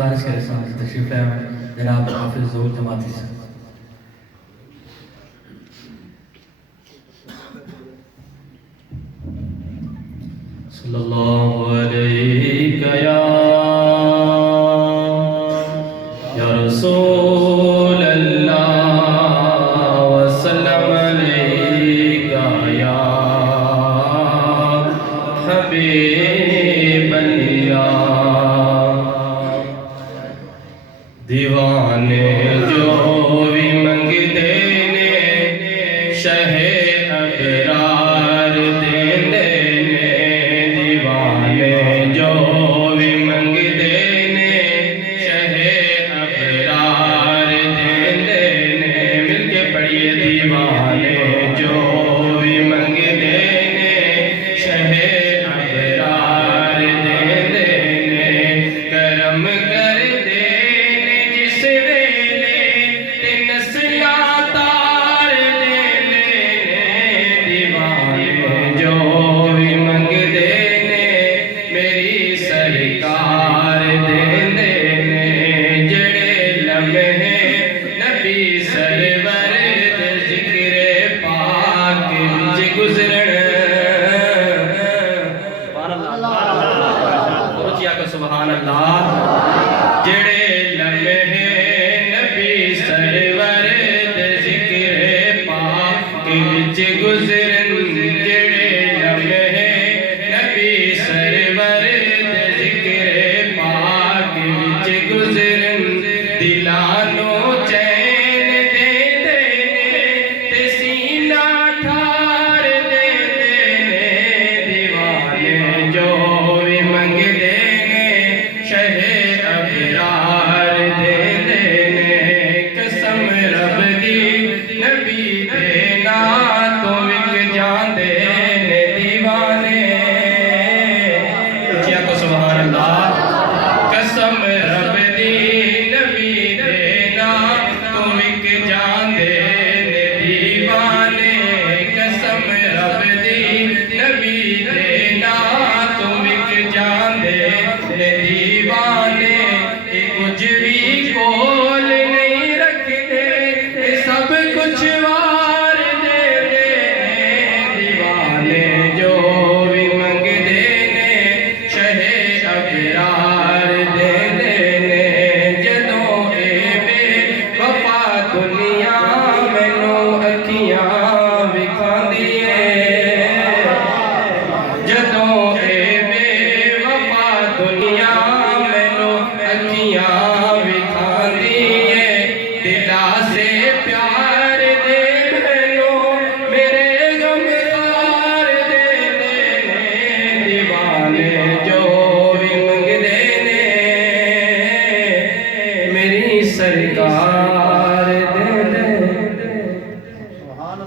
گزارش کرے سامنے تشریف لائے جناب حافظ ظہور جماعتی سے. صلی اللہ علیہ یا رسول اللہ وسلم علیہ یا حبیب اللہ. دیوانے جو بھی منگتے نے شہ ابرار دیندے نے. دیوانے جو بھی منگتے نے شہ ابرار دیندے نے. مل کے پڑھیے دیوانے جو بھی منگتے نے شہ ابرار دیندے نے. کرم کر سرکار دیندے نے. جڑے لمحے نبی سرور دے ذکر پاک وچ گزرن. سبحان اللہ. جڑے لمحے نبی سرور دے ذکر پاک وچ گزرن